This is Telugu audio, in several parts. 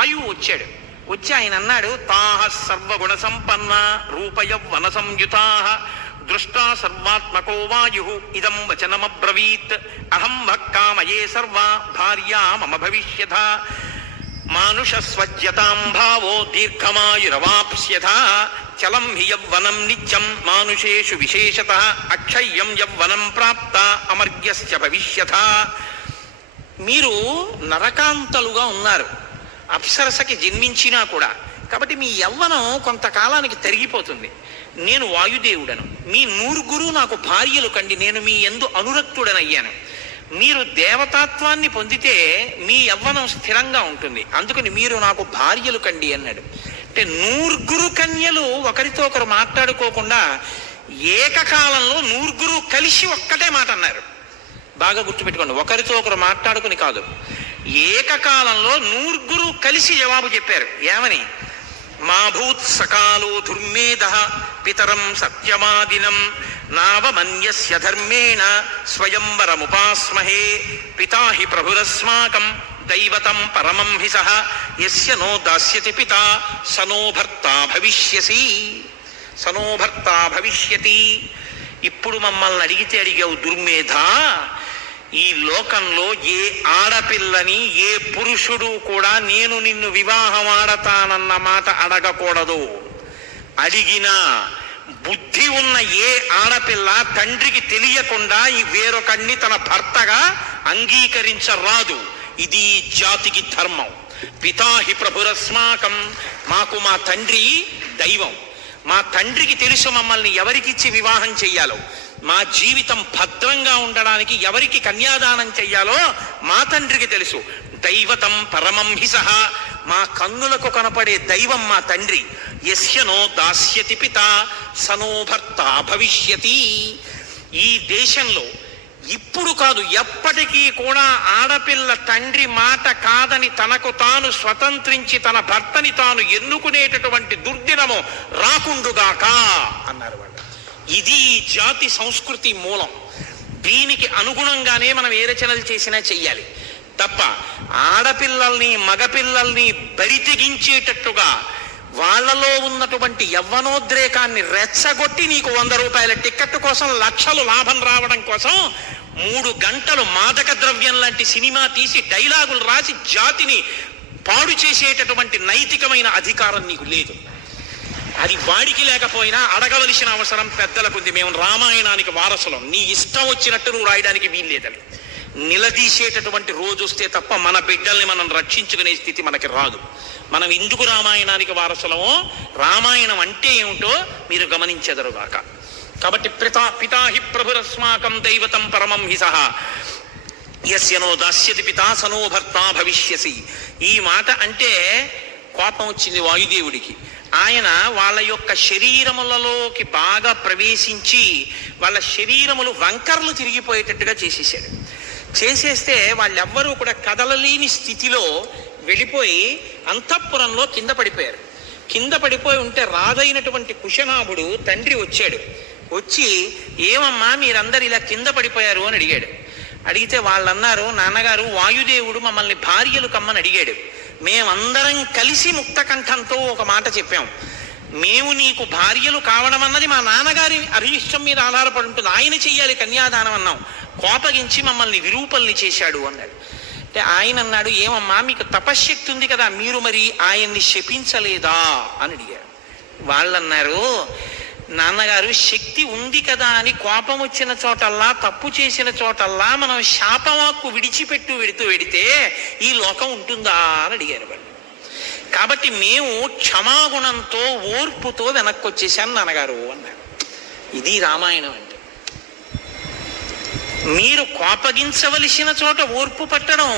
ఆయువు వచ్చాడు. వచ్చి ఆయన అన్నాడు, తాహ సర్వగుణ సంపన్న రూపయవ్వన సంయుతా దృష్టా సర్వాత్మకో వాయు ఇదం వచనమబ్రవీత్ అహం భక్కామయే సర్వా భార్యా మమ భవిష్యథ మానుష స్వజ్యతాం భావో దీర్ఘమాయురవాప్స్యథ చలం హి యవ్వనం నిత్యం మానుషేషు విశేషతః అక్షయ్యం యవ్వనం ప్రాప్త అమర్యస్య భవిష్యథ. మీరు నరకాంతలుగా ఉన్నారు, అప్సరసకి జన్మించినా కూడా. కాబట్టి మీ యవ్వనం కొంతకాలానికి తరిగిపోతుంది. నేను వాయుదేవుడను, మీ నూరుగురు నాకు భార్యలు కండి, నేను మీ యందు అనురక్తుడనయ్యాను. మీరు దేవతాత్వాన్ని పొందితే మీ యవ్వనం స్థిరంగా ఉంటుంది, అందుకని మీరు నాకు భార్యలు కండి అన్నాడు. అంటే నూరుగురు కన్యలు ఒకరితో ఒకరు మాట్లాడుకోకుండా ఏకకాలంలో నూరుగురు కలిసి ఒక్కటే మాట అన్నారు. బాగా గుర్తుపెట్టుకోండి, ఒకరితో ఒకరు మాట్లాడుకుని కాదు, ఏకకాలంలో నూరుగురు కలిసి జవాబు చెప్పారు. ఏమని? మా భూత్ సకాలో దుర్మేధ పితరం సత్యమాదినం నావమన్యస్య ధర్మేణ స్వయంవరముపాస్మహే పితా హి ప్రభురస్మాకం దైవతం పరమం హి సహ యస్య నో దాస్యతి పితా సనో భర్తా భవిష్యసి సనో భర్తా భవిష్యతి. ఇప్పుడు మమ్మల్ని అడిగావు దుర్మేధ, ఈ లోకంలో ఏ ఆడపిల్లని ఏ పురుషుడు కూడా నేను నిన్ను వివాహం ఆడతానన్న మాట అడగకూడదు. అడిగినా బుద్ధి ఉన్న ఏ ఆడపిల్ల తండ్రికి తెలియకుండా ఈ వేరొకడిని తన భర్తగా అంగీకరించరాదు. ఇది జాతికి ధర్మం. పితాహి ప్రభురస్మాకం, మాకు మా తండ్రి దైవం. మా తండ్రికి తెలుసు మమ్మల్ని ఎవరికిచ్చి వివాహం చెయ్యాలో, మా జీవితం భద్రంగా ఉండడానికి ఎవరికి కన్యాదానం చెయ్యాలో మా తండ్రికి తెలుసు. దైవతం పరమం హి సహ, మా కన్నులకు కనపడే దైవం మా తండ్రి. యస్యనో దాస్యతి పితా సనో భర్త భవిష్యతి. ఈ దేశంలో ఇప్పుడు కాదు ఎప్పటికీ కూడా ఆడపిల్ల తండ్రి మాట కాదని తనకు తాను స్వతంత్రించి తన భర్తని తాను ఎన్నుకునేటటువంటి దుర్దినము రాకుండుగాక అన్నారు వాళ్ళు. ఇది జాతి సంస్కృతి మూలం. దీనికి అనుగుణంగానే మనం ఏ రచనలు చేసినా చెయ్యాలి తప్ప ఆడపిల్లల్ని మగపిల్లల్ని బరితెగించేటట్టుగా వాళ్లలో ఉన్నటువంటి యవ్వనోద్రేకాన్ని రెచ్చగొట్టి నీకు 100 రూపాయల టిక్కెట్ కోసం లక్షలు లాభం రావడం కోసం 3 గంటలు మాదక ద్రవ్యం లాంటి సినిమా తీసి డైలాగులు రాసి జాతిని పాడు చేసేటటువంటి నైతికమైన అధికారం నీకు లేదు. అది వాడికి లేకపోయినా అడగవలసిన అవసరం పెద్దలకు ఉంది. మేము రామాయణానికి వారసులం, నీ ఇష్టం వచ్చినట్టు నువ్వు రాయడానికి వీల్లేదని నిలదీసేటటువంటి రోజు వస్తే తప్ప మన బిడ్డల్ని మనం రక్షించుకునే స్థితి మనకి రాదు. మనం ఎందుకు రామాయణానికి వారసులమో, రామాయణం అంటే ఏమిటో మీరు గమనించెదరుగాక. కాబట్టి పితాహి ప్రభురస్మాకం దైవతం పరమం హి సహ యస్యనో దాస్యతి పితా సనో భర్తా భవిష్యసి. ఈ మాట అంటే కోపం వచ్చింది వాయుదేవుడికి. ఆయన వాళ్ళ యొక్క శరీరములలోకి బాగా ప్రవేశించి వాళ్ళ శరీరములు వంకర్లు తిరిగిపోయేటట్టుగా చేసేసాడు. చేసేస్తే వాళ్ళెవ్వరూ కూడా కదలలేని స్థితిలో వెళ్ళిపోయి అంతఃపురంలో కింద పడిపోయారు. కింద పడిపోయి ఉంటే రాజైనటువంటి కుశనాభుడు తండ్రి వచ్చాడు. వచ్చి ఏమమ్మా మీరందరు ఇలా కింద పడిపోయారు అని అడిగాడు. అడిగితే వాళ్ళన్నారు, నాన్నగారు వాయుదేవుడు మమ్మల్ని భార్యలు కమ్మని అడిగాడు. మేమందరం కలిసి ముక్తకంఠంతో ఒక మాట చెప్పాం, మేము నీకు భార్యలు కావడం అన్నది మా నాన్నగారి అరిష్టం మీద ఆధారపడి ఉంటుంది, ఆయన చెయ్యాలి కన్యాదానం అన్నాం. కోపగించి మమ్మల్ని విరూపల్ని చేశాడు అన్నాడు. అంటే ఆయన అన్నాడు, ఏమమ్మా మీకు తపశ్శక్తి ఉంది కదా, మీరు మరి ఆయన్ని శపించలేదా అని అడిగారు. వాళ్ళన్నారు, నాన్నగారు శక్తి ఉంది కదా అని కోపం వచ్చిన చోటల్లా తప్పు చేసిన చోటల్లా మనం శాపవాక్కు వెడితే ఈ లోకం ఉంటుందా అని అడిగారు వాళ్ళు. కాబట్టి మేము క్షమాగుణంతో ఓర్పుతో వెనక్కి వచ్చేసాను నాన్నగారు అన్నారు. ఇది రామాయణం అంటే. మీరు కోపగించవలసిన చోట ఓర్పు పట్టడం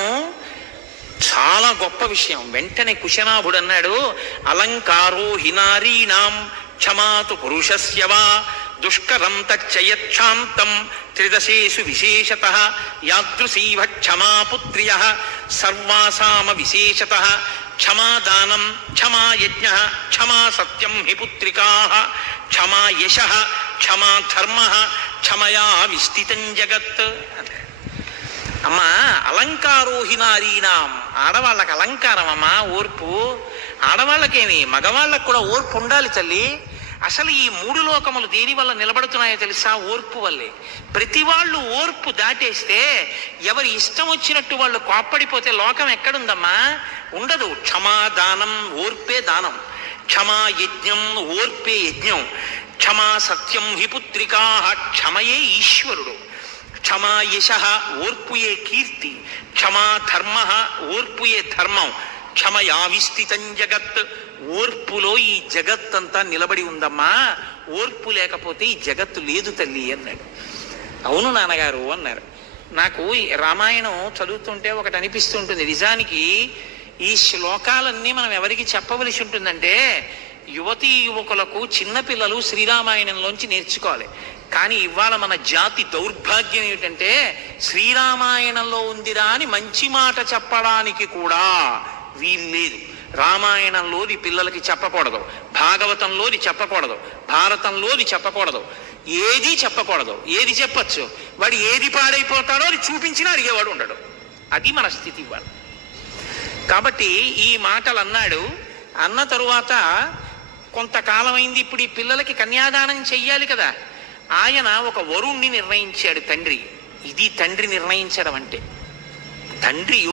చాలా గొప్ప విషయం. వెంటనే కుశనాభుడు అన్నాడు, అలంకారో హినారీణాం క్షమాతు పురుషస్య వా దుష్కరం తచ్చయక్షాంతం త్రిదశేషు విశేషతః యాదృశీవ క్షమాపుత్ర్యః సర్వాసామ విశేషతః క్షమాదానం క్షమా యజ్ఞః క్షమా సత్యం హి పుత్రికాః క్షమా యశః క్షమా ధర్మః క్షమయా విస్థితం జగత్. అమ్మా అలంకారోహినారీణాం ఆడవాళ్ళకి అలంకారం అమ్మా ఓర్పు. ఆడవాళ్ళకేమి మగవాళ్ళకు కూడా ఓర్పు ఉండాలి తల్లి. అసలు ఈ మూడు లోకములు దేని వల్ల నిలబడుతున్నాయో తెలుసా? ఓర్పు వల్లే. ప్రతి వాళ్ళు ఓర్పు దాటేస్తే, ఎవరి ఇష్టం వచ్చినట్టు వాళ్ళు కోప్పడిపోతే లోకం ఎక్కడుందమ్మా? ఉండదు. క్షమాదానం, ఓర్పే దానం. క్షమా యజ్ఞం, ఓర్పే యజ్ఞం. క్షమా సత్యం హి పుత్రికా, క్షమయే ఈశ్వరుడు. క్షమా యశ, ఓర్పుయే కీర్తి. క్షమా ధర్మ, ఓర్పుయే ధర్మం. క్షమయా విస్థితం జగత్, ఓర్పులో ఈ జగత్తంతా నిలబడి ఉందమ్మా. ఓర్పు లేకపోతే ఈ జగత్తు లేదు తల్లి అన్నాడు. అవును నాన్నగారు అన్నారు. నాకు రామాయణం చదువుతుంటే ఒకటి అనిపిస్తుంటుంది. నిజానికి ఈ శ్లోకాలన్నీ మనం ఎవరికి చెప్పవలసి ఉంటుందంటే, యువతీ యువకులకు, చిన్నపిల్లలు శ్రీరామాయణంలోంచి నేర్చుకోవాలి. కానీ ఇవాళ మన జాతి దౌర్భాగ్యం ఏమిటంటే, శ్రీరామాయణంలో ఉందిరా అని మంచి మాట చెప్పడానికి కూడా వీల్లేదు. రామాయణంలోది పిల్లలకి చెప్పకూడదు, భాగవతంలోది చెప్పకూడదు, భారతంలోది చెప్పకూడదు, ఏది చెప్పకూడదు. ఏది చెప్పచ్చు? వాడు ఏది పాడైపోతాడో అది చూపించినా అడిగేవాడు ఉండడు. అది మన స్థితి ఇవాళ. కాబట్టి ఈ మాటలు అన్నాడు. అన్న తరువాత కొంతకాలం అయింది. ఇప్పుడు ఈ పిల్లలకి కన్యాదానం చెయ్యాలి కదా. ఆయన ఒక వరుణ్ణి నిర్ణయించాడు తండ్రి. ఇది తండ్రి నిర్ణయించడం అంటే. తండ్రి